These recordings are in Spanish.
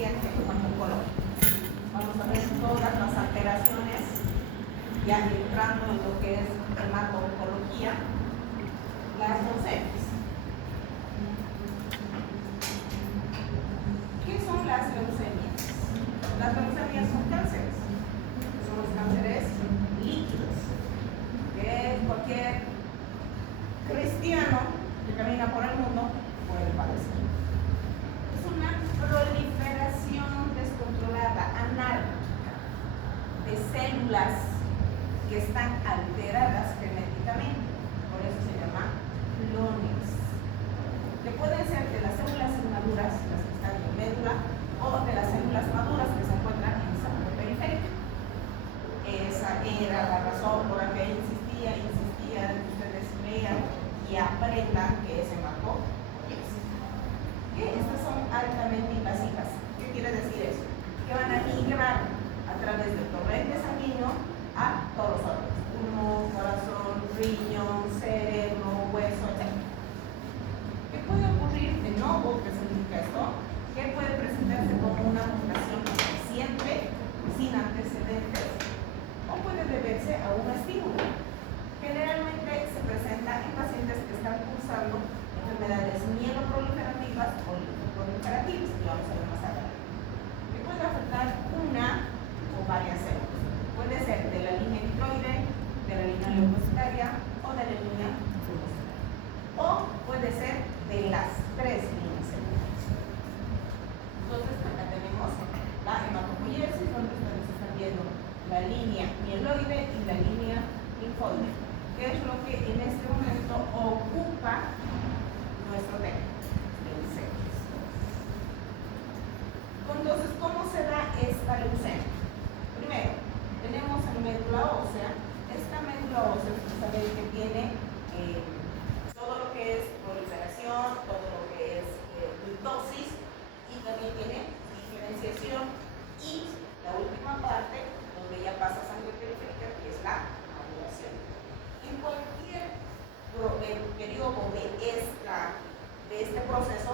materia en hematoncología. Vamos a ver todas las alteraciones, ya entrando en lo que es hematoncología, las leucemias. ¿Qué son las leucemias? Las leucemias son cánceres. Son los cánceres líquidos, que cualquier cristiano que camina por el mundo puede padecer. Es una proliferación descontrolada, anárquica, de células que están alteradas genéticamente. Por eso se llama clones. Que pueden ser de las células inmaduras, las que están en médula, o de las células maduras que se encuentran en sangre periférica. Esa era la razón por la que insistía que ustedes lean y aprendan que es hematopoiesis. Que estas son altamente invasivas. ¿Qué quiere decir eso? Que van a migrar a través del torrente sanguíneo a todos los órganos: pulmón, corazón, riñón, cerebro, hueso, etc. ¿Qué puede ocurrir de nuevo? ¿Qué significa esto? Que puede presentarse como una mutación reciente, sin antecedentes, o puede deberse a un estímulo. Generalmente se presenta en pacientes que están cursando enfermedades mieloproliferativas o linfoproliferativas, que vamos a ver más adelante, que puede afectar una o varias células. Puede ser de la línea eritroide, de la línea leucocitaria o de la línea pulmonar. O puede ser de las tres líneas celulares. Entonces, acá tenemos la hematopoiesis, donde ustedes están viendo la línea mieloide y la línea linfoide, que es lo que en este momento ocupa nuestro tema, leucemias. Entonces, ¿cómo se da esta leucemia? Primero, tenemos la médula ósea. Esta médula ósea, ustedes saben que tiene todo lo que es proliferación, todo lo que es mitosis, y también tiene diferenciación, y la última parte, donde ya pasa sangre periférica, que es la maduración. En cualquier periodo de este proceso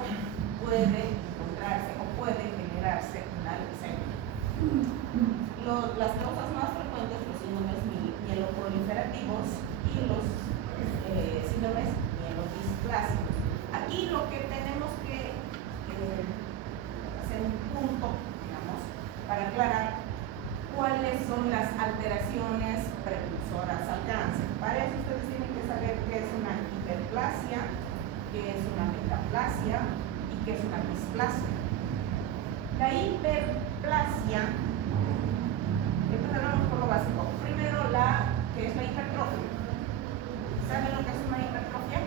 puede encontrarse o puede generarse una leucemia. Las causas más frecuentes, los síndromes mieloproliferativos y los síndromes mielodisplásicos. Aquí lo que tenemos que hacer un punto, digamos, para aclarar cuáles son las alteraciones precursoras al cáncer. Para eso ustedes tienen que saber qué es una hiperplasia, qué es una metaplasia y qué es una displasia. La hiperplasia, empezamos por lo básico. Primero, que es la hipertrofia. ¿Saben lo que es una hipertrofia?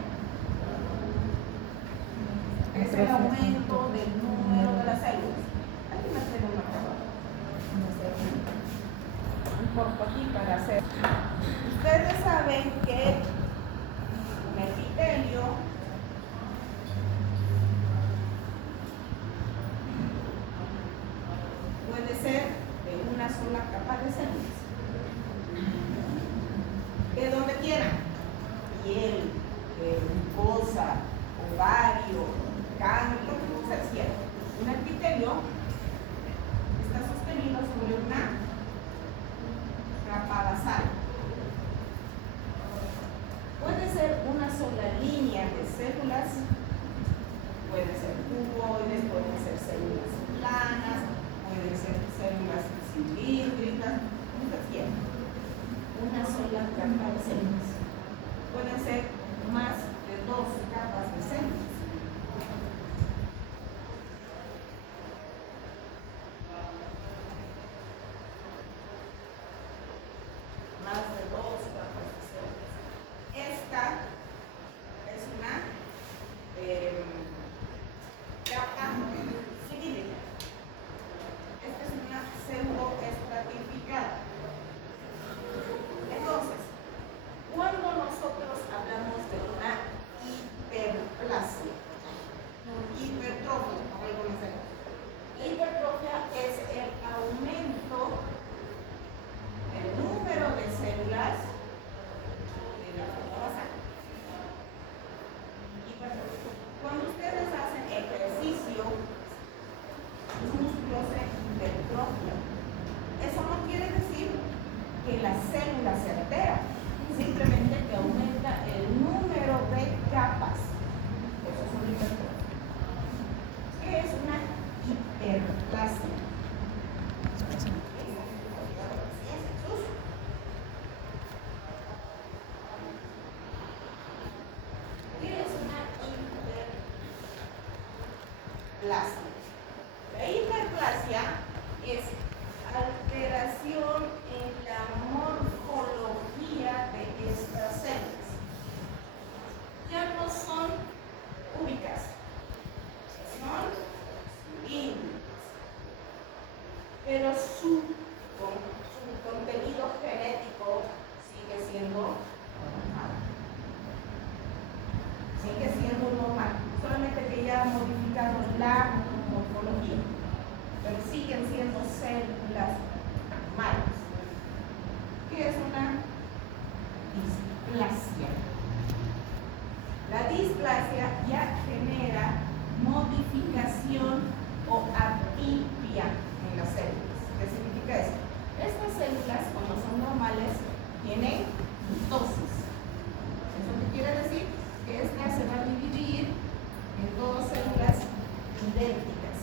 Es el aumento del número de las células. Aquí me tengo una cosa. Un poco aquí para hacer. Ustedes saben que un epitelio puede ser de una sola capa de células, de donde quiera: piel, mucosa, ovario, ganglio, lo que ustedes quieran. Un epitelio está sostenido sobre una capa basal. Puede ser una sola línea de células, pueden ser cuboides, pueden ser células planas, pueden ser células cilíndricas, como ustedes quieran. Una sola capa de células. Pueden ser más de 2 capas de células. Más de 2 capas de células. Esta es una capa cilíndrica. Esta es una pseudoestratificada. Entonces, cuando nosotros hablamos de una hiperplasia, hipertrofia, hipertrofia es el aumento del número de células de la capa basal. Cuando ustedes hacen ejercicio hiperplasia. La hiperplasia es alteración en la morfología de estas células. Ya no son cúbicas, son índices, pero su contenido genético sigue siendo normal. Sigue siendo normal, solamente que ya ha modificado la morfología, pero siguen siendo células malas. ¿Qué es una displasia? La displasia ya genera modificación o atipia en las células. ¿Qué significa eso? Estas células, cuando son normales, tienen mitosis. ¿Eso qué quiere decir? Que esta se va a dividir en dos células idénticas.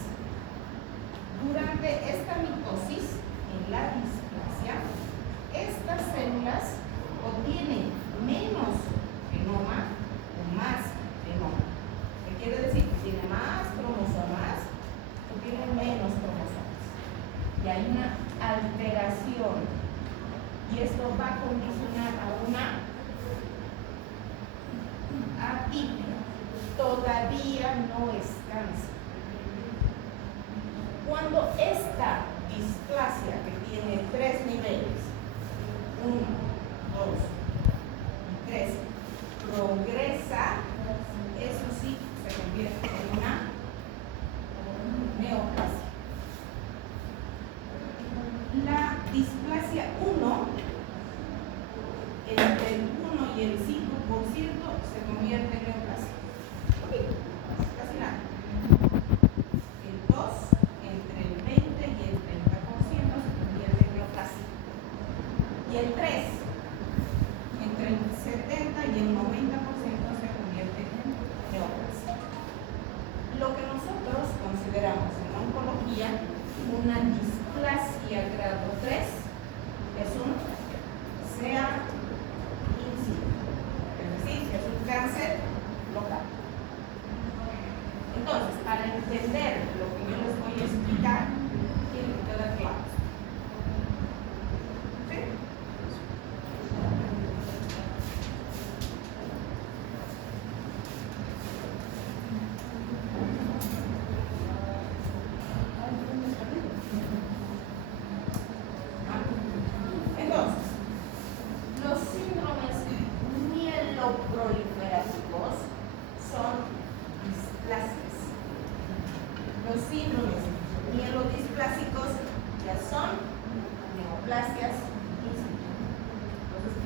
Durante esta mitosis, en la displasia, estas células o tienen menos genoma o más genoma. ¿Qué quiere decir? Que tiene más cromosomas o tiene menos cromosomas. Y hay una alteración. Y esto va a condicionar a una atipia. Todavía no es cáncer. Cuando esta displasia, que tiene 3 niveles, 1, 2 y 3, progresa, eso sí se convierte en una neoplasia. La displasia 1, entre el 1 y el 5%, se convierte en neoplasia. Casi nada. El 2, entre el 20 y el 30% se convierte en neoplasia. Y el 3, entre el 70 y el 90% se convierte en neoplasia. Lo que nosotros consideramos en oncología una displasia grado 3 es un SEA in situ, es decir, es un cáncer local. Entonces, para entender lo que yo les voy a explicar, tiene que quedar claro. ¿Sí? Entonces, los síndromes mieloproliferativos son displasias. Los síndromes mielodisplásicos ya son neoplasias in situ. Entonces,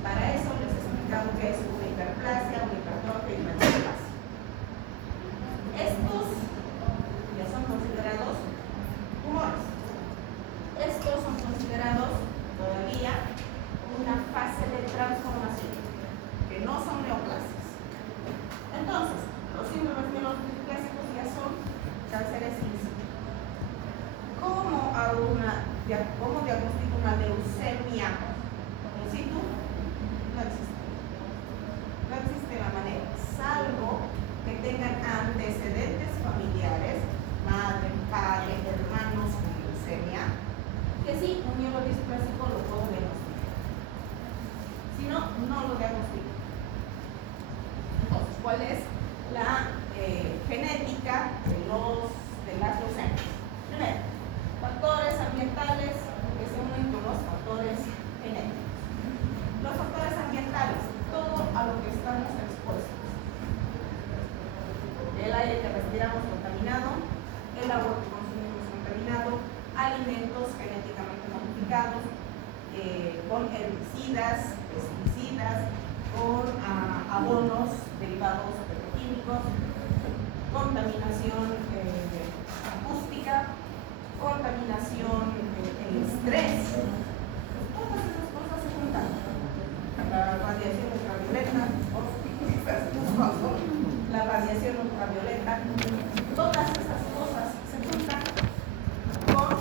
para eso les he explicado qué es una hiperplasia, una hipertrofia y una displasia. Estos ya son considerados tumores. Estos son considerados todavía una fase de transformación, que no son neoplasias. Entonces, los síndromes mielodisplásicos ya son cánceres in situ. ¿Cómo diagnostico una leucemia in situ? No existe. No existe la manera, salvo que tengan antecedentes familiares, madre, padre, hermanos con leucemia, que sí, un mielodisplásico lo puedo diagnosticar. Si no, no lo diagnostico. Entonces, ¿cuál es la genética de las leucemias? Primero, factores ambientales que se unen con los factores genéticos. Los factores ambientales, todo a lo que estamos expuestos. El aire que respiramos contaminado, el agua que consumimos contaminado, alimentos genéticamente modificados, con herbicidas, pesticidas, con abonos derivados petroquímicos, contaminación acústica, contaminación, el estrés. Todas esas cosas se juntan. La radiación ultravioleta, la radiación ultravioleta, todas esas cosas se juntan con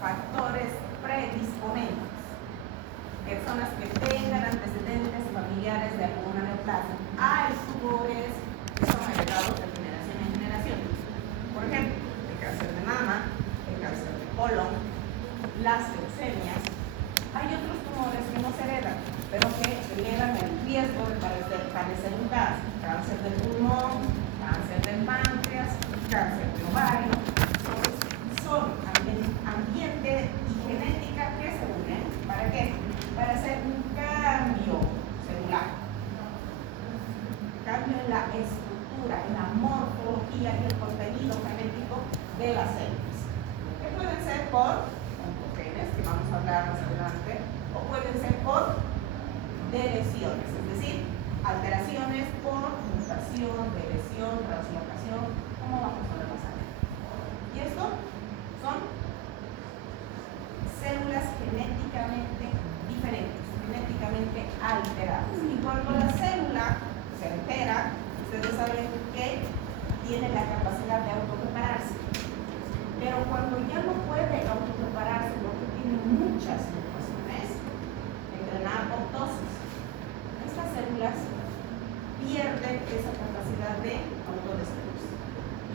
factores predisponentes, personas que tengan antecedentes familiares de alguna neoplasia. Hay tumores que son heredados de generación en generación. las leucemias, hay otros tumores que no se heredan, pero que elevan el riesgo de padecer un cáncer del pulmón, cáncer del páncreas, cáncer de ovario. Entonces, son ambiente y genética que se unen. ¿Para qué? Para hacer un cambio celular. Cambio en la estructura, en la morfología y el contenido genético de las células. Que pueden ser por oncogenes, que vamos a hablar más adelante, o pueden ser por deleciones, es decir, alteraciones por mutación, deleción, translocación, como vamos a ver más adelante. Y esto son células genéticamente diferentes, genéticamente alteradas. Y cuando la célula se altera, ustedes saben que tiene la capacidad de autorrepararse. Pero cuando ya no puede autorrepararse porque tiene muchas mutaciones, entra en apoptosis. Estas células pierden esa capacidad de autodestruirse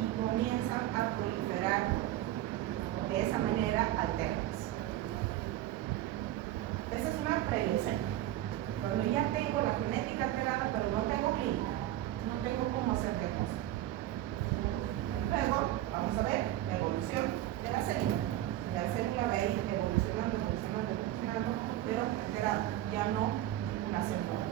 y comienzan a proliferar de esa manera alternas. Esa es una preleucemia. Cuando ya tengo la genética alterada, pero no tengo clínica, no tengo cómo hacer diagnóstico. Luego, vamos a ver la evolución de la célula. La célula va a ir evolucionando, pero alterada, ya no una célula.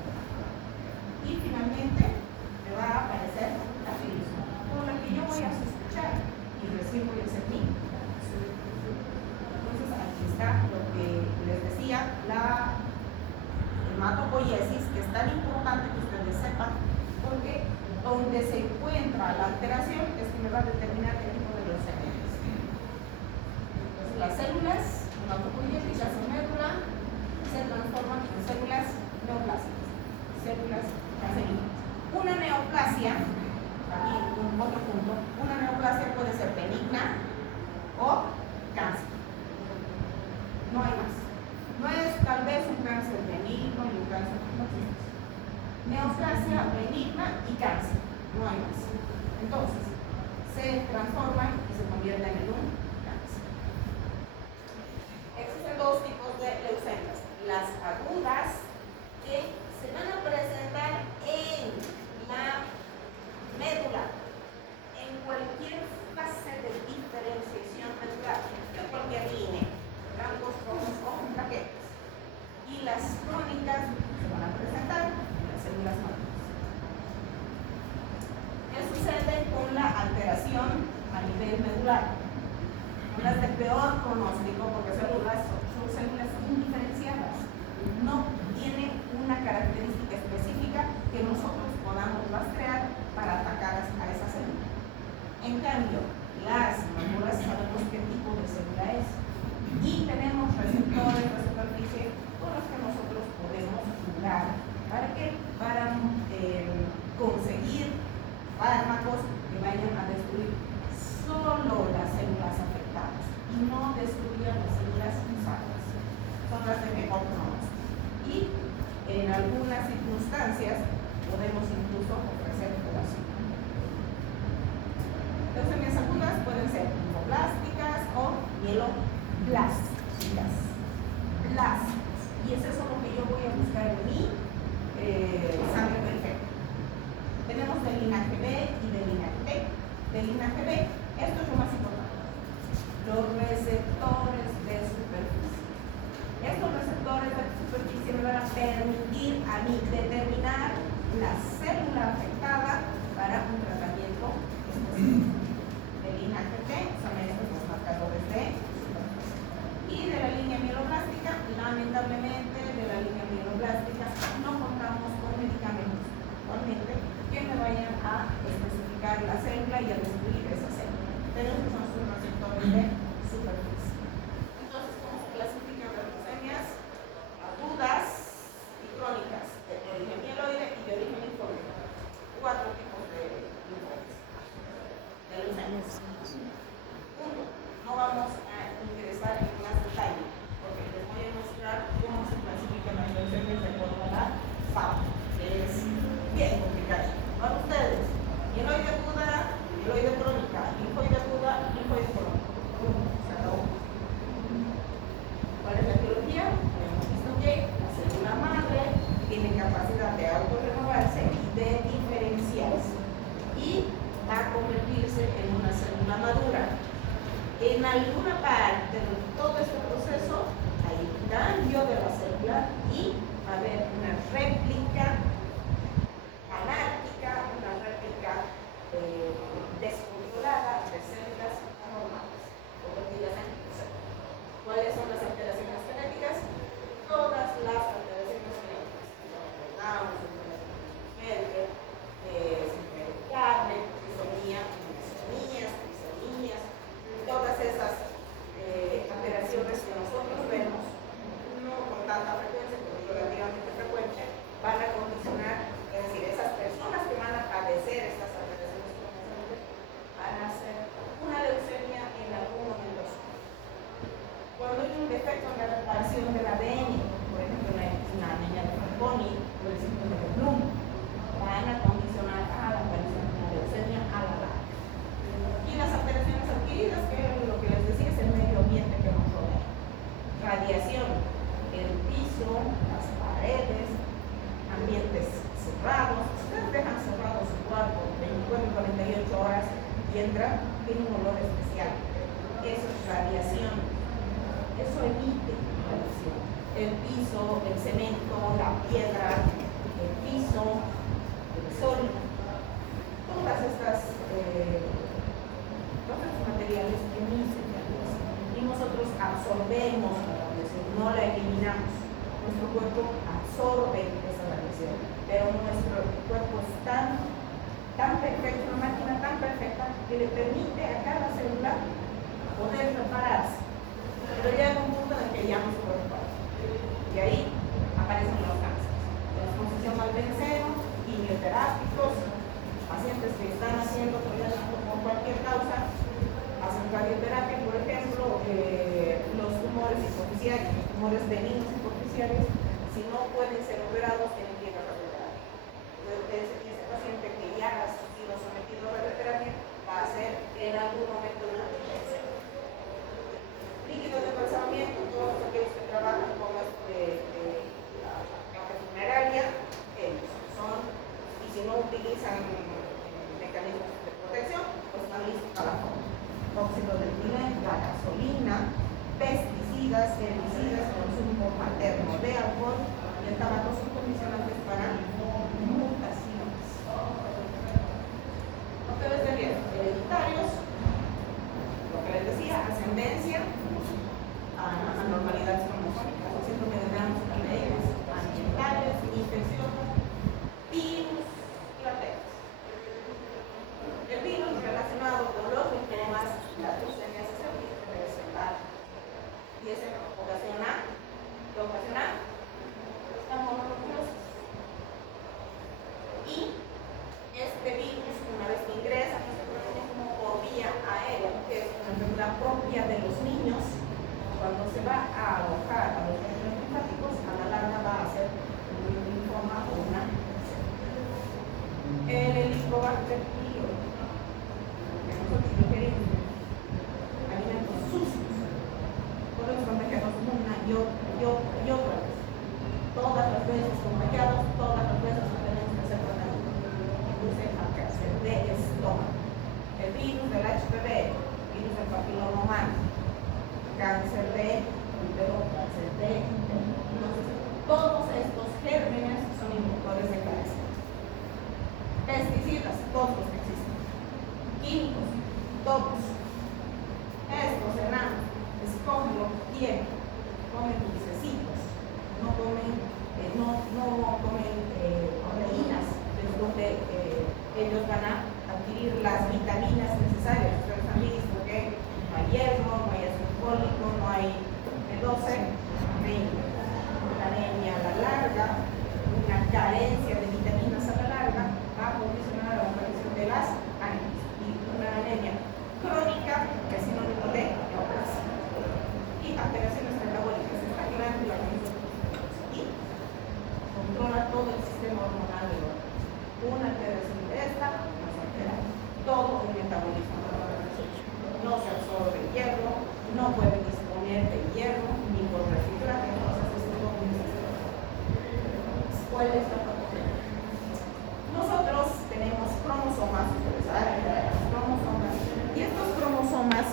Y finalmente, me va a aparecer la filius, con la que yo voy a sospechar y recién voy a ser mí. Entonces, aquí está lo que les decía, la hematopoiesis, que es tan importante que ustedes sepan, porque donde se encuentra la alteración es que me va a determinar qué tipo de leucemia es. Entonces, las células hematopoieticas en médula se transforman en células neoplásicas, células cancerígenas. Una neoplasia, aquí un otro punto, una neoplasia puede ser benigna o cáncer. No hay más. No es tal vez un cáncer benigno y un cáncer no. Neoplasia benigna y cáncer. No hay más. Entonces, se transforman y se convierten en un cáncer. Existen dos tipos de leucemias. Las agudas, que se van a presentar en la médula, en cualquier fase de diferenciación medular, en cualquier línea, blancos, rojos o plaquetas. Y las crónicas se van a presentar en las células maduras. ¿Qué sucede con la alteración a nivel medular? Son las de peor pronóstico porque son células indiferenciadas. No tienen una característica específica que nosotros podamos rastrear para atacar a esa célula. En cambio, las maduras sabemos qué tipo de célula es. Y tenemos receptores de superficie con los que nosotros podemos jugar. ¿Para qué? Para conseguir fármacos que vayan a destruir solo las células afectadas y no destruir las células sanas. Son las de mejor pronóstico. Y en algunas circunstancias podemos incluso ofrecer curación. Leucemias agudas pueden ser linfoblásticas o mieloblásticas. Y es eso lo que yo voy a buscar en mi sangre periférica. Tenemos del linaje B y del linaje T. Del linaje B, esto es lo más importante. Los receptores de superficie. Estos receptores de superficie me van a permitir a mí determinar la célula afectada para un tratamiento específico. Del linaje T son estos los marcadores de superficie. Y de la línea mieloblástica, lamentablemente, de la línea mieloblástica no contamos con medicamentos actualmente que me vayan a especificar la célula y a destruir esa célula. Pero estos son sus receptores de superficie. Entonces, ¿cómo se clasifican las leucemias? Agudas y crónicas, de origen mieloide y de origen linfóide. 4 tipos de linfomas. De leucemias. Uno, no vamos a ingresar en más detalle, porque les voy a mostrar cómo se clasifican las leucemias de acuerdo a la FAO, que es bien complicado. Para ustedes, mieloide aguda, mieloide crónica, linfoide aguda, linfoide crónica. en alguna parte de todo este proceso hay un cambio de la célula y va a haber una réplica anárquica, una réplica descontrolada de células normales, convertidas en células. ¿Cuáles son las alteraciones genéticas? Todas las alteraciones genéticas. Carne, trisonías, todas esas alteraciones que nosotros vemos, no con tanta frecuencia, pero relativamente frecuente, van a condicionar, es decir, esas personas que van a padecer estas alteraciones cromosómicas van a hacer una leucemia en algún momento. Cuando hay un defecto en la reparación del ADN, por ejemplo, una anemia de Fanconi o el síndrome de Bloom, van a condicionar a la aparición de una leucemia a la larga. Y las alteraciones adquiridas, que lo que les decía es el medio ambiente que nos rodea. Radiación, el piso, las paredes, ambientes cerrados. Ustedes dejan cerrado su cuarto 24 y 48 horas y entra, tiene un olor especial. Eso es radiación. Eso emite radiación. El piso, el cemento, la piedra, el piso, el sol, todas estas todos estos materiales emiten radiación. Y nosotros absorbemos la radiación, no la eliminamos. Nuestro cuerpo absorbe esa radiación, pero nuestro cuerpo es tan perfecto, una máquina tan perfecta que le permite a cada célula poder repararse. Pero llega un punto en el que ya no se puede reparar. Y ahí aparecen los cánceres. La exposición al benceno, quimioterápicos, pacientes que están haciendo tratamiento por cualquier causa, hacen radioterapia, por ejemplo, los tumores hipoficiales, los tumores benignos hipoficiales, si no pueden ser operados, tienen que ir a radioterapia. Entonces, ese paciente que ya ha sido sometido a radioterapia va a ser en algún momento una emergencia. Líquidos de embalsamamiento, todos aquellos que trabajan con la funeraria, ellos son, y si no utilizan mecanismos de protección, pues están listos para la forma. Óxido de etileno, la gasolina, pesticidas, herbicidas, consumo materno de alcohol y el tabaco son condicionantes para mutaciones. Factores de riesgo hereditarios, lo que les decía, ascendencia, anormalidades cromosómicas, síndrome de Down, ambientales, infecciosas, virus y bacterias. El virus relacionado con los linfomas, las leucemias, es el virus de presentar y es el que ocasiona la mononucleosis. Y este virus, una vez que ingresa en nuestro organismo por vía aérea, que es una enfermedad propia de los niños, cuando se va a alojar a los ganglios linfáticos, a la larga va a ser un linfoma o una el Helicobacter pylori, que nosotros preferimos alimentos sucios, podemos contagiarnos una y otra vez. Todas las veces contagiados, todas las veces que tenemos que hacer tratamiento. Induce al cáncer de estómago. El virus del HPV, virus del papiloma humano, cáncer de útero, cáncer de útero. Entonces, todos estos gérmenes son inductores de cáncer. Pesticidas, todos los que existen. Químicos, todos. Estos enanos, escombro, tienen, comen dulcecitos, no comen proteínas, es donde ellos van a adquirir las vitaminas necesarias. Ustedes han visto que no hay hierro, no hay ácido fólico, no hay B12, una anemia a la larga, una carencia de vitaminas a la larga va a condicionar la aparición de las anemias. Y una anemia crónica que es sinónimo de neoplasia. Y alteraciones metabólicas, esta glándula que nosotros y controla todo el sistema hormonal del organismo. Una alteración de esta nos altera todo el metabolismo del organismo. No se absorbe el hierro, no puede disponer de hierro ni por reciclaje, entonces es todo un sistema. ¿Cuál es la patología? Nosotros tenemos cromosomas, ustedes saben, cromosomas, y estos cromosomas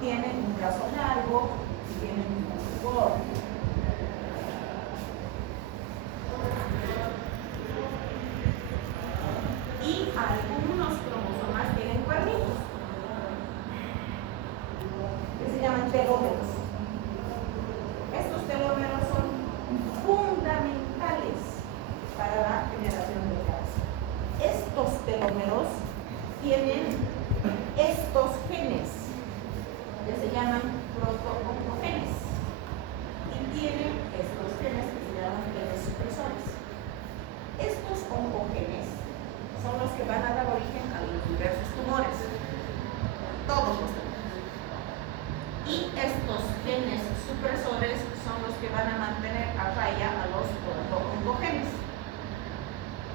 tienen telómeros. Estos telómeros son fundamentales para la generación de cáncer. Estos telómeros tienen estos genes que se llaman proto-oncogenes y tienen estos genes que se llaman genes supresores. Estos oncogenes son los que van a dar origen a los diversos tumores, todos los tumores. Y estos genes supresores son los que van a mantener a raya a los proto-oncogenes.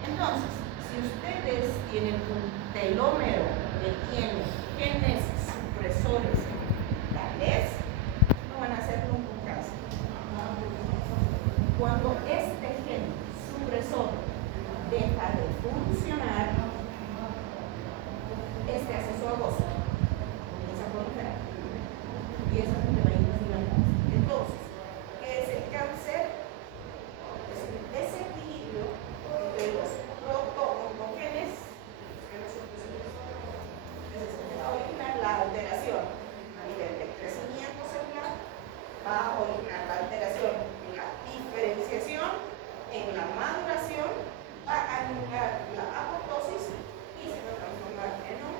Entonces, si ustedes tienen un telómero que tiene genes supresores tales, no van a hacer nunca un cáncer. Cuando este gen supresor deja de funcionar, este hace su agosto, comienza a proliferar y eso es lo que va a inducir al cáncer. Entonces, ¿qué es el cáncer? Es un desequilibrio entre los proto-oncogenes, va a originar la alteración a nivel de crecimiento celular, va a originar la alteración en la diferenciación, en la maduración, va a anular la apoptosis y se va a transformar en un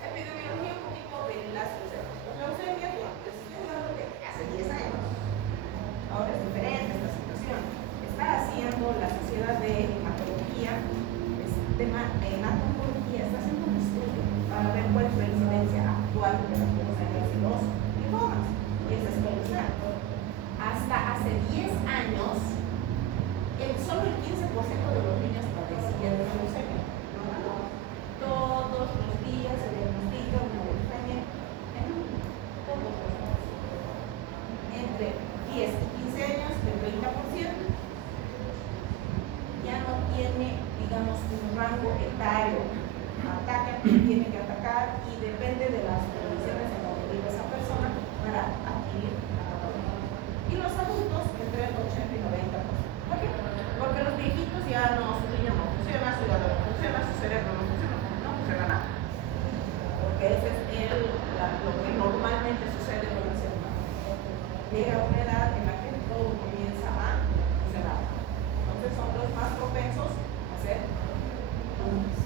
epidemiología un poquito de las leucemias. Las leucemias, bueno, les estoy hablando de hace 10 años. Ahora es diferente esta situación. Está haciendo la Sociedad de Hematología, hematoncología, está haciendo un estudio para ver cuál es la incidencia actual de las leucemias y los linfomas. Y es espeluznante. Hasta hace 10 años, solo el 15% de los niños padecían de leucemia. Todos los días se diagnostica una leucemia en todos los niños. Entre 10 y 15 años, el 30% ya no tiene, digamos, un rango etario. Ataca quien tiene que atacar y depende de las condiciones en las que vive esa persona para adquirir la patología. Y los adultos entre el 80 y 90%. ¿Por qué? Porque los viejitos ya no, su riñón no funciona, su hígado no funciona, su cerebro no funciona nada. Porque eso es lo que normalmente sucede con el ser humano. Llega a una edad en la que todo comienza a funcionar. Entonces son los más propensos a ser tumores.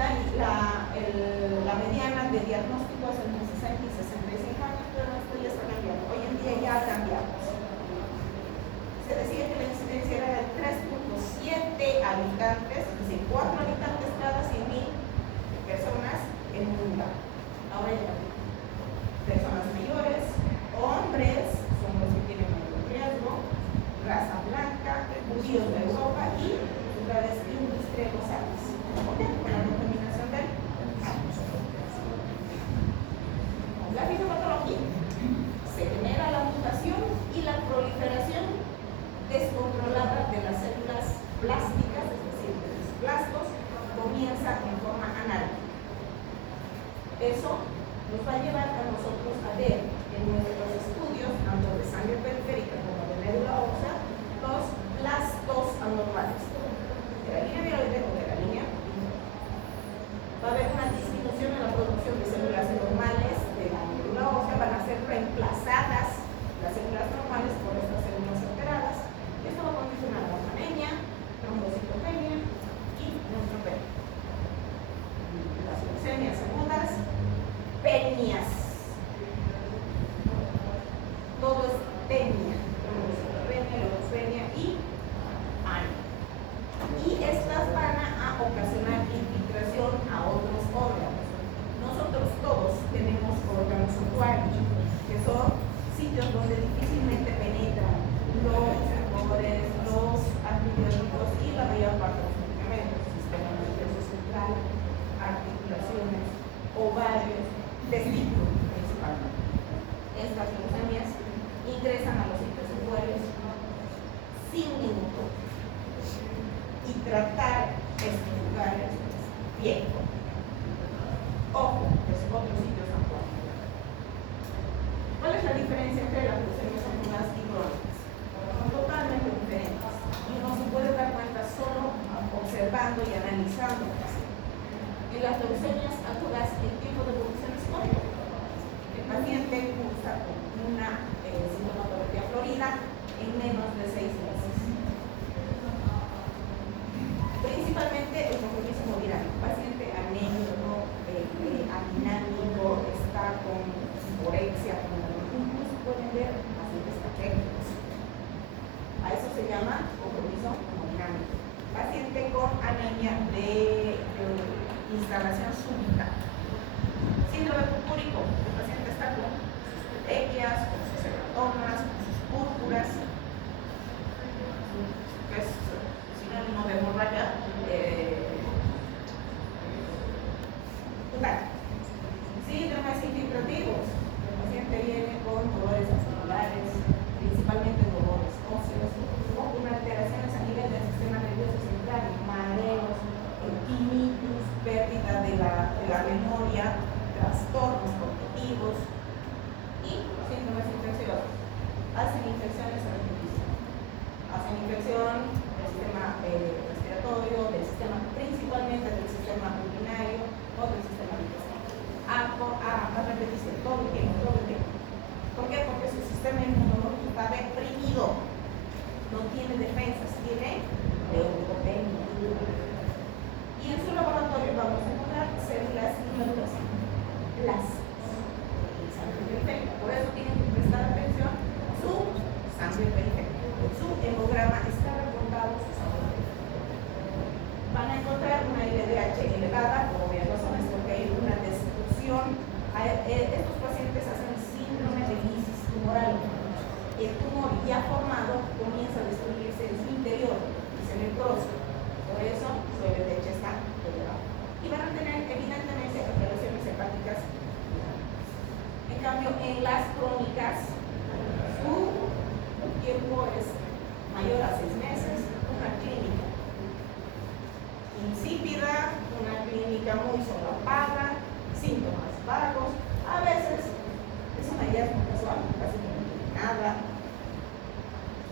La mediana de diagnóstico es entre 60 y 65 años, pero esto ya está cambiando. Hoy en día ya ha cambiado. Se decía que la incidencia era de 3.7 habitantes, es decir, 4 habitantes cada 100.000 personas en un lugar. Ahora ya personas mayores, hombres son los que tienen mayor riesgo, raza blanca, judíos de Europa y ciudades industrializadas. ¿Por qué? Con la contaminación del la fisiopatología. Se genera la mutación y la proliferación descontrolada de las células plásticas, es decir, de los plastos, comienza en forma anárquica. Eso nos va a llevar a nosotros a ver en nuestros estudios, tanto de sangre periférica como de médula ósea, los plastos anormales de la línea viroide o de la línea. Va a haber una disminución en la producción de células normales de la médula ósea, van a ser reemplazadas las células normales por estas células alteradas. Esto va a condicionar la anemia, trombocitopenia y neutropenia. Las leucemias agudas, penias. Todo es penia, trombocitopenia, leucopenia y anemia. Y estas van a ocasionar infiltración a otros órganos. Nosotros todos tenemos órganos actuarios, que son sitios donde difícilmente penetran los tumores, los antibióticos y la mayor parte de los medicamentos, sistema nervioso central, articulaciones, ovarios, testículos principalmente. Estas leucemias ingresan a los sitios actuarios sin ningún problema. Y tratar estos lugares bien. Ojo, es otros sitios actuales. ¿Cuál es la diferencia entre las leucemias agudas y crónicas? Son totalmente diferentes y uno se puede dar cuenta solo observando y analizando. En las leucemias agudas el tiempo de evolución es corto. El paciente cursa con una sintomatología florida en menos de 6 meses. Principalmente el compromiso hemodinámico. Paciente anémico, aminámico, está con hiporexia, incluso pueden ver pacientes caquéticos. A eso se llama compromiso hemodinámico. Paciente con anemia de instalación súbita. Síndrome purpúrico. El paciente está con sus petequias, con sus hematomas, con sus púrpuras, que es sinónimo de hemorragia cutánea. Síndromes infiltrativos. El paciente viene con dolores articulares, principalmente dolores óseos, o con alteraciones a nivel del sistema nervioso central, mareos, tinnitus, pérdida de la memoria, trastornos cognitivos y síntomas infecciosos. Hacen infecciones a repetición. Hacen infección del sistema respiratorio, del sistema, principalmente del sistema urinario o del sistema digestivo. A repetición, todo el tiempo, todo el tiempo. ¿Por qué? Porque su sistema inmunológico está deprimido. No tiene defensas, tiene leucopenia. Y en su laboratorio vamos a encontrar células inmaduras, las sangre periférica. Por eso tienen que prestar atención a su sangre periférica. Su hemograma está reportado su sangre periférica. Van a encontrar una LDH elevada, por obvias razones, porque hay una destrucción. Estos pacientes hacen síndrome de lisis tumoral. El tumor ya formado comienza a destruirse en su interior y se necrosa. Por eso su LDH está elevado. Y van a tener evidentemente alteraciones hepáticas. En cambio, en las crónicas, su tiempo es mayor a 6 meses, una clínica insípida, una clínica muy solapada, síntomas vagos, a veces es un hallazgo casual, casi no tiene nada,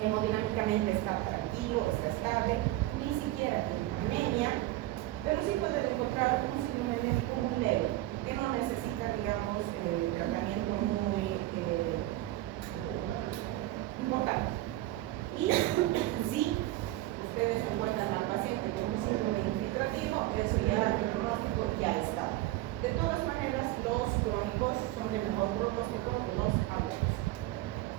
hemodinámicamente está tranquilo, está estable, ni siquiera tiene anemia, pero sí pueden encontrar un síndrome médico muy leve, que no necesita, digamos, tratamiento muy importante. Y si ustedes encuentran al paciente con un síndrome infiltrativo, eso ya el pronóstico ya está. De todas maneras, los crónicos son de mejor pronóstico que los agudos.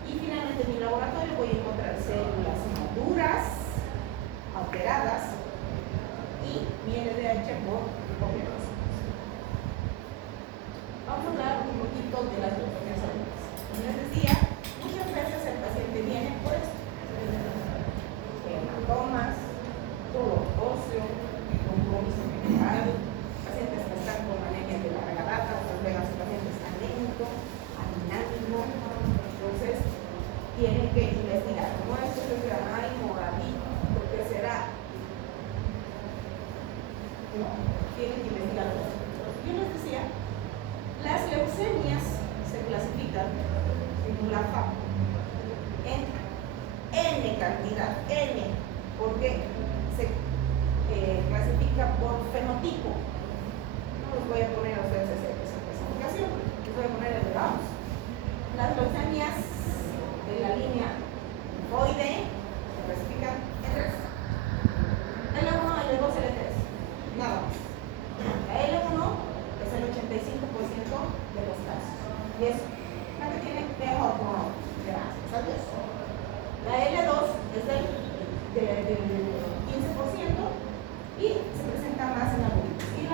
Y finalmente en mi laboratorio voy a encontrar células maduras, alteradas y mi LDH por obvias razones. Vamos a hablar un poquito de las leucemias agudas. Como les decía, muchas veces el paciente viene por esto. Hematomas, dolor óseo, compromiso general, pacientes que están con anemia de larga data, otras veces su paciente está anémico, aminámico, entonces tienen que investigar. Como esto se llama moradito, porque será. No, tienen que investigar. Yo les decía, las leucemias se clasifican según la FAO en N cantidad, N, porque se clasifica por fenotipo. No los voy a poner a ustedes esa clasificación, les voy a poner el de vamos. Las leucemias de la línea linfoide se clasifican en 3. L1, L2, L3, nada más. La L1 es el 85% de los casos. Y es la que tiene mejor pronóstico. Gracias a Dios. La L2 es del 15% y se presenta más en adultos. Y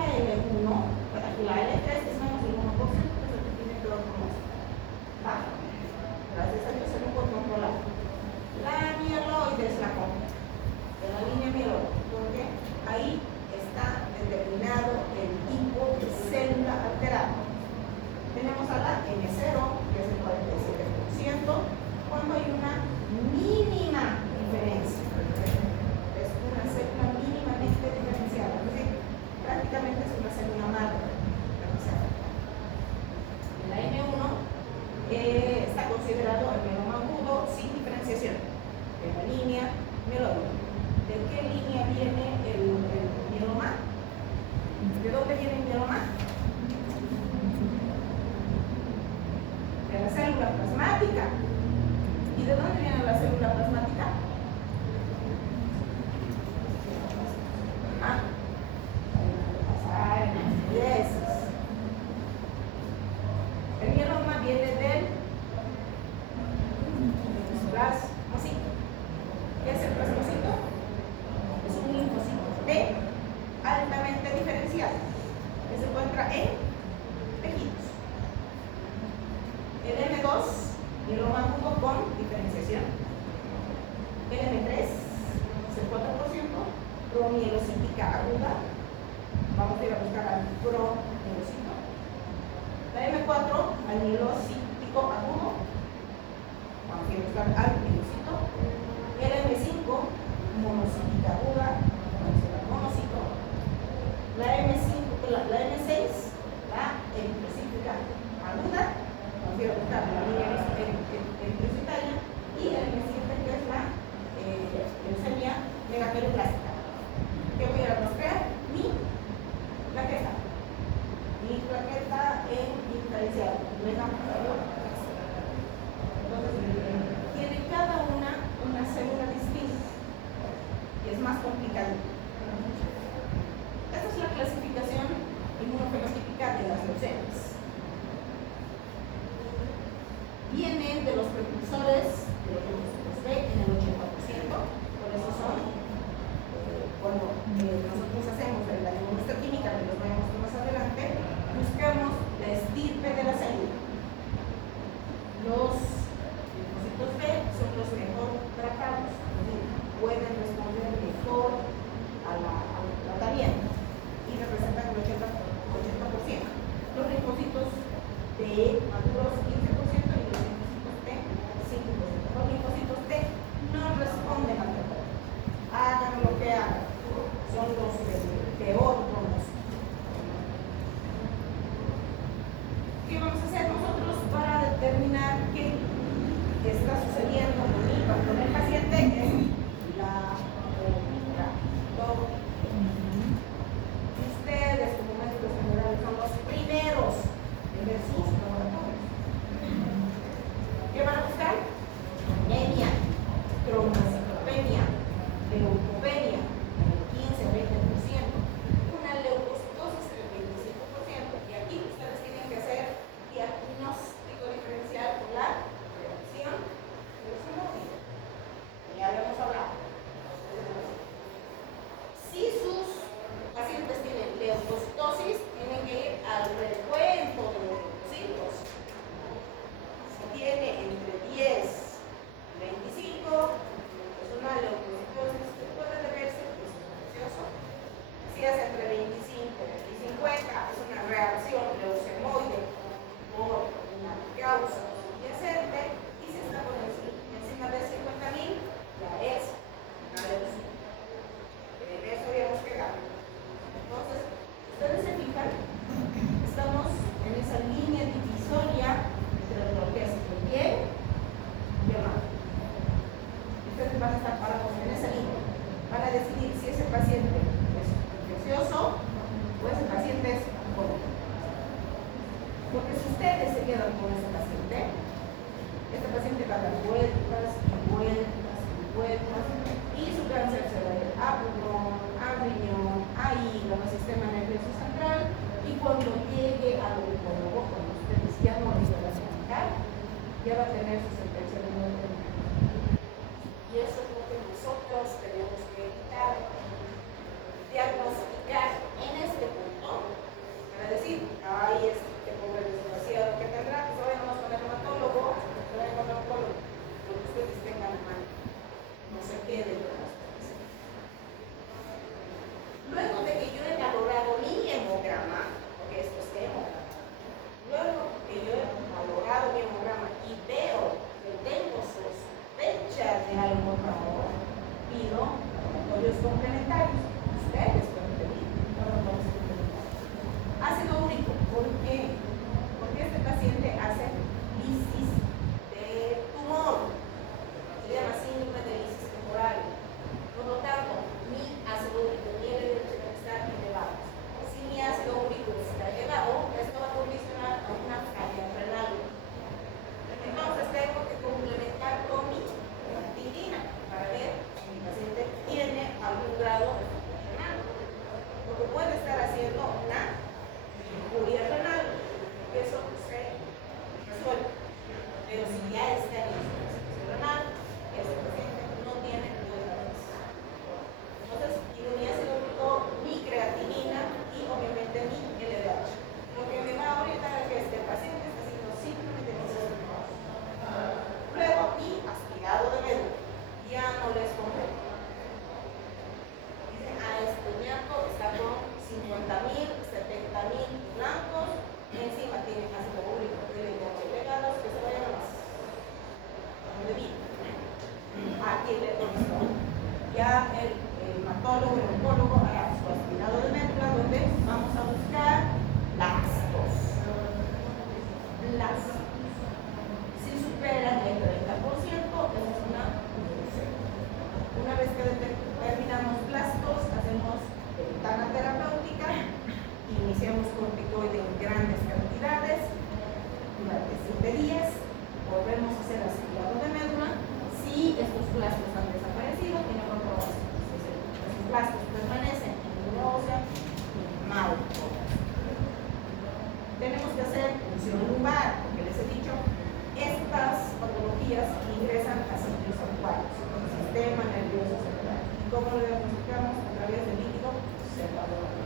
encuentra en tejidos. El M2, mieloma agudo con diferenciación. El M3 es el 4%, promielocítica aguda. Vamos a ir a buscar al promielocito. La M4, al mielocítico agudo. Vamos a ir a buscar al mielocito. El M5, monocítica aguda. Vamos a ir al monocito. La M6, la eritrocítica aguda. Vamos a ir a buscar la línea eritrocitaria. Y el M7, que es la leucemia megaperiplástica. ¿Qué voy a rastrear? Mi plaqueta en diferenciado. Entonces, tiene cada una célula distinta, y es más complicado. Esta es la clasificación inmunofenotípica de las leucemias. Vienen de los precursores de los leucocitos B en el 80%, por eso son, cuando nosotros hacemos la inmunohistoquímica, que los veremos más adelante, buscamos la estirpe de la célula. Los leucocitos B son los mejor tratados, pueden responder mejor al tratamiento y representan el 80%. Los linfocitos T maduros 15% y los linfocitos T 5%. Los linfocitos T no responden al tratamiento. Hagan lo que hagan, son los peor pronóstico. ¿Qué vamos a hacer nosotros para determinar qué está sucediendo con el paciente en laboratorio? Ustedes como médicos generales son los primeros en ver sus laboratorios. ¿Qué van a buscar? Anemia, trombocitopenia, leucopenia, en el 15-20%, una leucocitosis en el 25%, y aquí ustedes tienen que hacer diagnóstico diferencial con la reacción leucemóvil. Ya lo hemos hablado. Si sus pacientes tienen leucocitosis, tienen que ir al recuento de los leucocitos. Si tiene entre 10 y 25, es una leucocitosis que puede deberse a un infeccioso. Si es entre 25 y 50, es una reacción leucemoide por una causa subyacente. Y si está por encima de 50.000, ya es una leucemia. En eso habíamos quedado. Entonces, ustedes se fijan, estamos en esa línea divisoria entre lo que es el bien y el mal. Ustedes van a estar parados en esa línea. Van a decidir si ese paciente es infeccioso o ese paciente es oncológico. Porque si ustedes se quedan con ese paciente va a dar vueltas y vueltas y vueltas, y su cáncer se va a ir a pulmón, a riñón, a hígado, al sistema nervioso central, y cuando llegue al oncólogo, cuando ustedes ya no les van a explicar, ya va a tener su sentencia de muerte. Y eso es lo que nosotros tenemos que evitar. Diagnosticar en este punto, para decir, ay, este pobre desgraciado que tendrá, pues hoy vamos con el hematólogo, con el oncólogo, lo que ustedes tengan en mano, no se quede con las cosas. Luego de que yo he valorado mi hemograma, porque esto es hemograma, luego que yo he valorado mi hemograma y veo que tengo sospechas de algo raro, pido laboratorios complementarios. Ustedes pueden pedir laboratorios complementarios. Ácido úrico, ¿por qué? iniciamos corticoide en grandes cantidades durante 7 días, volvemos a hacer aspirado de médula. Si estos blastos han desaparecido, tiene comprobación. Si los blastos permanecen en médula ósea, mal. Tenemos que hacer punción lumbar, porque les he dicho, estas patologías ingresan a sitios actuales, el sistema nervioso central. ¿Y cómo lo diagnosticamos? A través del líquido cerebral.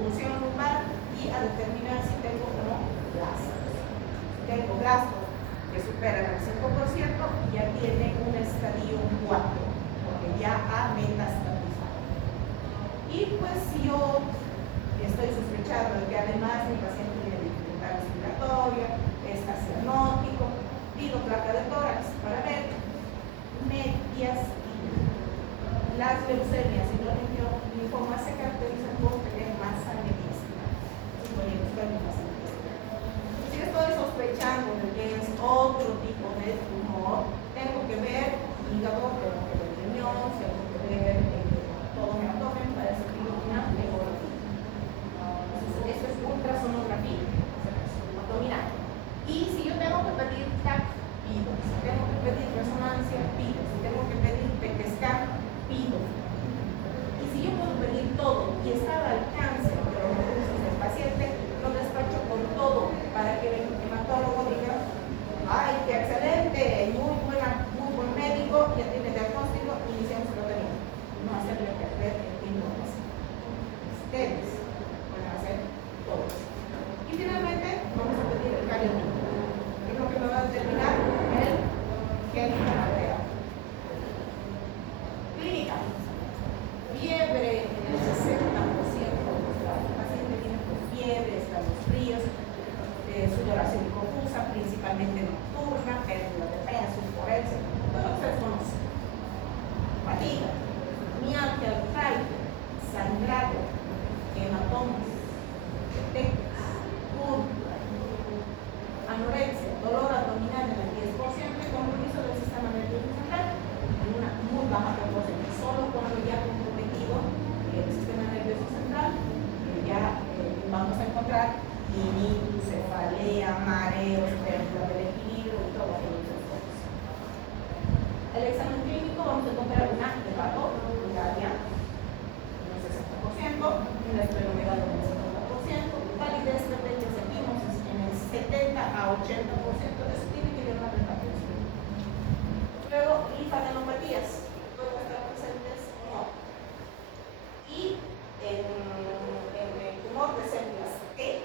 Punción lumbar y a determinar si tengo o no blastos. Si tengo blastos que superan el 5%, ya tiene un estadio 4, porque ya ha metastatizado. Y pues si yo estoy sospechando de que además mi paciente tiene dificultad respiratoria, está cianótico, pido placa de tórax para ver medias y las leucemias y los linfomas se caracterizan por tener masa mediastina. Si estoy sospechando de que es otro tipo de tumor, tengo que ver hígado, tengo que ver riñón, tengo que ver todo mi abdomen para decir una ecografía. Esto es ultrasonografía abdominal. Y si yo tengo que pedir TAC, pido. Si tengo que pedir resonancia, pido. Si tengo que pedir PET scan, pido. Y si yo puedo pedir todo y está al alcance de los recursos del paciente, lo despacho con todo para que el hematólogo diga: ¡ay, qué excelente! Muy buen médico, ya tiene diagnóstico, iniciamos el tratamiento. No hacerle perder el tiempo al paciente. Ustedes van a hacer todo. Y finalmente, vamos a pedir el cariotipo, que es lo que me va a determinar el género arterial. Clínica. Fiebre en el 60% de los casos. El paciente viene con fiebre, estados fríos, sudoración confusa, principalmente nocturna, pérdida de peso, hiporesia, todo lo que ustedes conocen. Fatiga, mialgia, artrite, sangrado, hematomas, petequias, úlcera, anorexia, dolor abdominal en el 10%, compromiso del sistema nervioso central en una muy baja proporción. Solo cuando ya comprometido el sistema nervioso central, ya vamos a encontrar initis, cefalea, mareos, pérdida del equilibrio y todo aquello. El examen clínico vamos a encontrar una hepatomegalia en un 60%, una esplenomegalia en un 50%, validez de pecho seguimos en el 70 a 80%, eso tiene que ver con la preparación. Luego, linfadenopatías, pueden estar presentes o no. Y en el tumor de células T,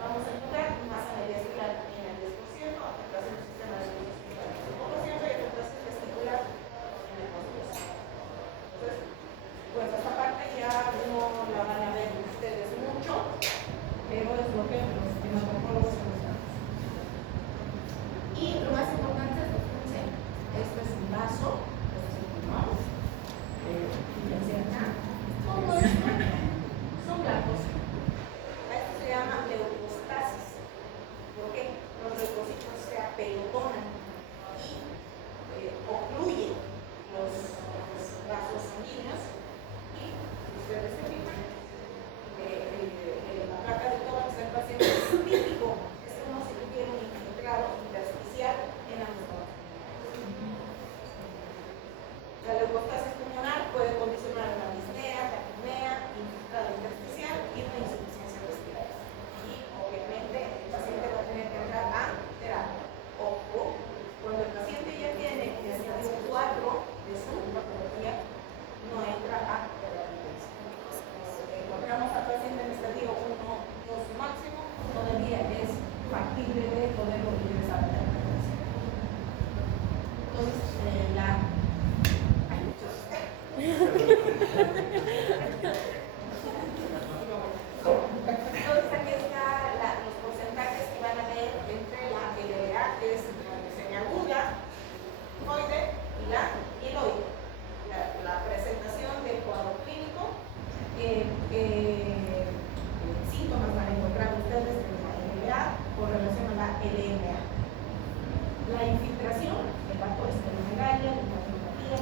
vamos a encontrar masa mediastinal en el 10%, afectación del sistema nervioso central en el 5% y afectación testicular en el 2%. Entonces, pues esta parte ya no la van a ver ustedes mucho, pero es lo que los hematólogos conocemos. Y lo más importante es lo que dicen. Esto es un vaso, esto es un pulmón, fíjense acá. Todo esto son blancos. Esto se llama leucostasis, porque los leucocitos se apelotonan y ocluyen los vasos sanguíneos. Y ustedes se fijan, la placa de tórax del paciente es típico, es como si tuviera un infiltrado intersticial en ambos lados. La leucostasis pulmonar puede condicionar una disnea, taquipnea, infiltrado intersticial y una insuficiencia respiratoria. Y obviamente el paciente va a tener que entrar a terapia. Ojo, cuando el paciente ya tiene el estadio 4 de su patología, no entra a terapia. Encontramos al paciente en estadio 1, 2 máximo, todavía es factible de poderlo ingresar a terapia. Entonces, entonces aquí están los porcentajes que van a ver entre la LDA, que es la semiaguda, tiroide, y la hiloide. La presentación del cuadro clínico, síntomas van a encontrar ustedes en la LDA con relación a la LMA. La infiltración, hepatoesplenomegalia, linfadenopatía,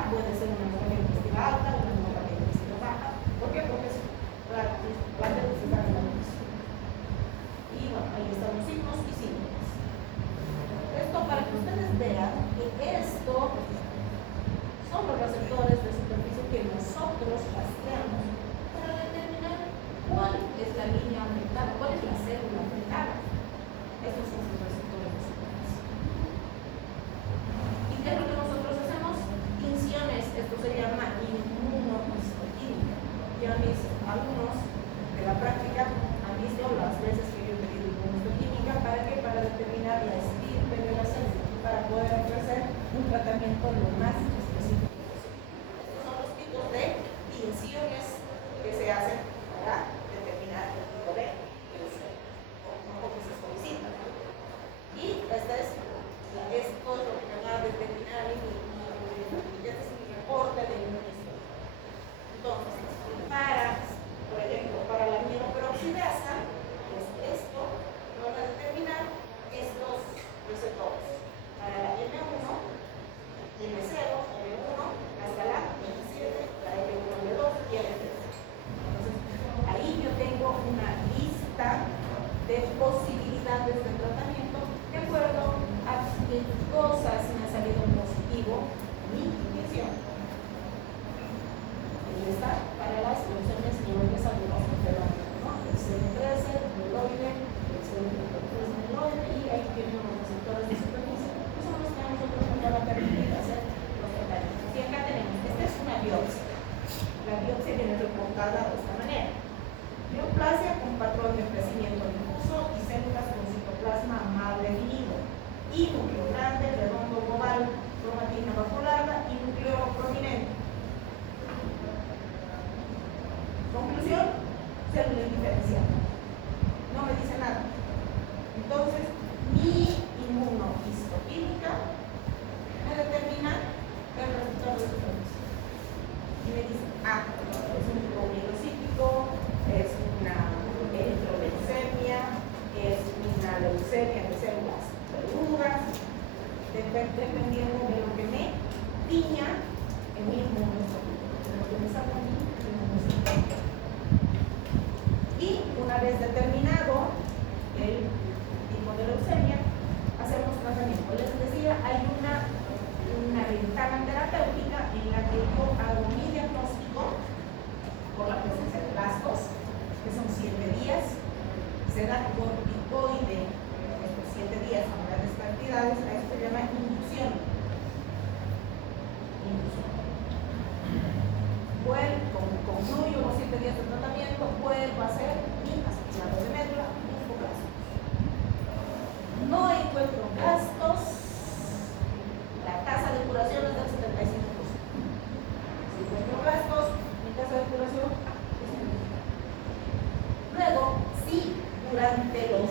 baja, puede ser una hemorragia digestiva alta, una hemorragia digestiva baja. ¿Por qué? Porque es la necesidad de la nutrición. Y bueno, ahí están los signos y síntomas. Esto para que ustedes vean que esto son los receptores de superficie que nosotros rastreamos para determinar cuál es la línea afectada, cuál es la célula afectada. Estos son los receptores de superficie. ¿Y qué es lo que nosotros hacemos? Tinciones, esto se llama inmunohistoquímica. Ya mis alumnos de la práctica han visto las veces que yo he pedido inmunohistoquímica. ¿Para qué? Para determinar la estirpe de la célula, para poder ofrecer un tratamiento lo más específico posible. Estos son los tipos de tinciones que se hacen para determinar el tipo de leucemia o que se solicita. Y esto es lo que me va a determinar este es mi reporte de inmunización. Entonces, por ejemplo, para la mieloperoxidasa, es esto, van a determinar estos receptores. Para la M1, M0, M1, hasta la M7, la M1, M2 y M3. Entonces, ahí yo tengo una lista de posibilidades de tratamiento de acuerdo a qué cosas me ha salido positivo mi inyección. Ahí está, para las leucemias mieloides adenófilas de la ¿no? El CD13, el mieloide, el CD33 mieloide, y ahí tienen los receptores de superficie, que son los que a nosotros nos van a permitir hacer los tratamientos. Y acá tenemos, esta es una biopsia. La biopsia viene reportada de esta manera. Neoplasia con patrón de crecimiento difuso y células con citoplasma mal definido. Y núcleo grande, redondo, global, cromatina vacularda y núcleo prominente. Conclusión, célula indiferenciada. No me dice nada. Entonces, mi inmunohistoquímica me determina el resultado de superficie. Y me dice, es un promielocítico, es una eritroleucemia, es una leucemia de células peludas, dependiendo de lo que me tiña en mi inmunohistoquímica, de lo que me salga a mí en mi inmunohistoquímica. Y una vez determinado el tipo de leucemia, hacemos tratamiento. Les decía, hay una ventana terapéutica en la que yo hago mi diagnóstico por la presencia de blastos, que son 7 días. Se da corticoide estos 7 días con grandes cantidades. A esto se llama inducción. Concluyo los 7 días de tratamiento, vuelvo a hacer mi aspirado de médula y busco blastos. No encuentro blastos. La tasa de curación es del 75%. Si encuentro blastos, mi tasa de curación es 100%. Luego, si durante los